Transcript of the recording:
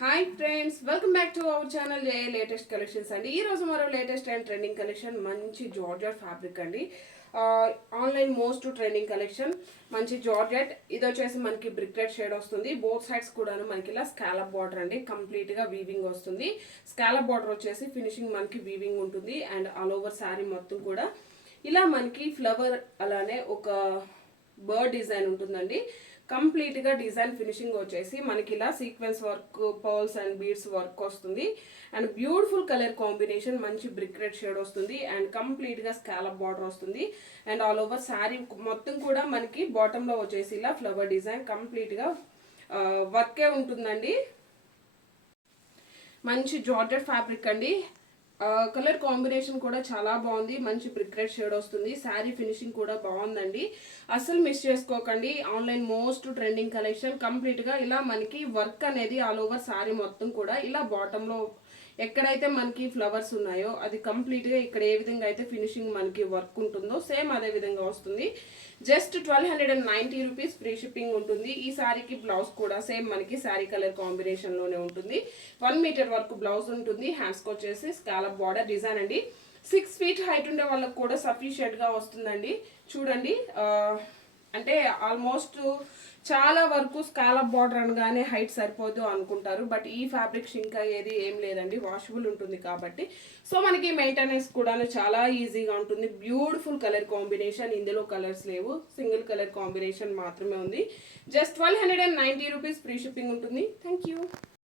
Hi friends, welcome back to our channel A latest collections అండి. ఈ రోజు మరో లేటెస్ట్ అండ్ ట్రెండింగ్ కలెక్షన్ మంచి జార్జెట్ ఫ్యాబ్రిక్ అండి. ఆన్లైన్ మోస్ట్ ట్రెండింగ్ కలెక్షన్ మంచి జార్జెట్. ఇది వచ్చేసి మనకి బ్రిక్ రెడ్ షేడ్ వస్తుంది. బోత్ సైడ్స్ కూడాను మనకి ఇలా స్కాలప్ బార్డర్ అండి, కంప్లీట్ గా వీవింగ్ వస్తుంది. స్కాలప్ బార్డర్ వచ్చేసి ఫినిషింగ్ మనకి వీవింగ్ ఉంటుంది. అండ్ ఆల్ ఓవర్ శారీ మొత్తం కూడా ఇలా మనకి ఫ్లవర్ అలానే ఒక బర్డ్ డిజైన్ ఉంటుందండి. కంప్లీట్ గా డిజైన్ ఫినిషింగ్ వచ్చేసి మనకి ఇలా sequence work, pearls and beads work వస్తుంది. అండ్ బ్యూటిఫుల్ కలర్ కాంబినేషన్, మంచి బ్రిక్ రెడ్ షేడ్ వస్తుంది. అండ్ కంప్లీట్ గా స్కాలప్ బార్డర్ వస్తుంది. అండ్ ఆల్ ఓవర్ శారీ మొత్తం కూడా మనకి బాటమ్ లో వచ్చేసి ఇలా ఫ్లవర్ డిజైన్ కంప్లీట్ గా వర్కే ఉంటుందండి. మంచి జార్జెట్ ఫ్యాబ్రిక్ అండి. కలర్ కాంబినేషన్ కూడా చాలా బాగుంది. మంచి బ్రిక్ రెడ్ షేడ్ వస్తుంది. శారీ ఫినిషింగ్ కూడా బాగుందండి. అస్సలు మిస్ చేసుకోకండి. Online most trending collection. Complete గా ఇలా మనకి వర్క్ అనేది ఆల్ ఓవర్ శారీ మొత్తం కూడా ఇలా బాటమ్ లో ఎక్కడైతే మనకి ఫ్లవర్స్ ఉన్నాయో అది కంప్లీట్ గా ఇక్కడ ఏ విధంగా అయితే ఫినిషింగ్ మనకి వర్క్ ఉంటుందో సేమ్ అదే విధంగా వస్తుంది. జస్ట్ 1290 రూపీస్ ఫ్రీ షిప్పింగ్ ఉంటుంది. ఈ శారీకి బ్లౌజ్ కూడా సేమ్ మనకి శారీ కలర్ కాంబినేషన్ లోనే ఉంటుంది. 1 మీటర్ వరకు బ్లౌజ్ ఉంటుంది. హ్యాండ్స్ కి వచ్చేసి స్కాలప్ బార్డర్ డిజైన్ అండి. 6 ఫీట్ హైట్ ఉండే వాళ్ళకి కూడా సఫిషియెంట్ గా వస్తుందండి. చూడండి, అంటే ఆల్మోస్ట్ చాలా వరకు స్కాలప్ బార్డర్ అనగానే హైట్ సరిపోదు అనుకుంటారు. బట్ ఈ ఫ్యాబ్రిక్ షింక్ అయ్యేది ఏం లేదండి, వాషబుల్ ఉంటుంది కాబట్టి. సో మనకి మెయింటెనెన్స్ కూడా చాలా ఈజీగా ఉంటుంది. Beautiful colour combination. ఇందులో కలర్స్ లేవు, సింగిల్ కలర్ కాంబినేషన్ మాత్రమే ఉంది. జస్ట్ 1290 రూపీస్ ఫ్రీ షిప్పింగ్ ఉంటుంది. Thank you.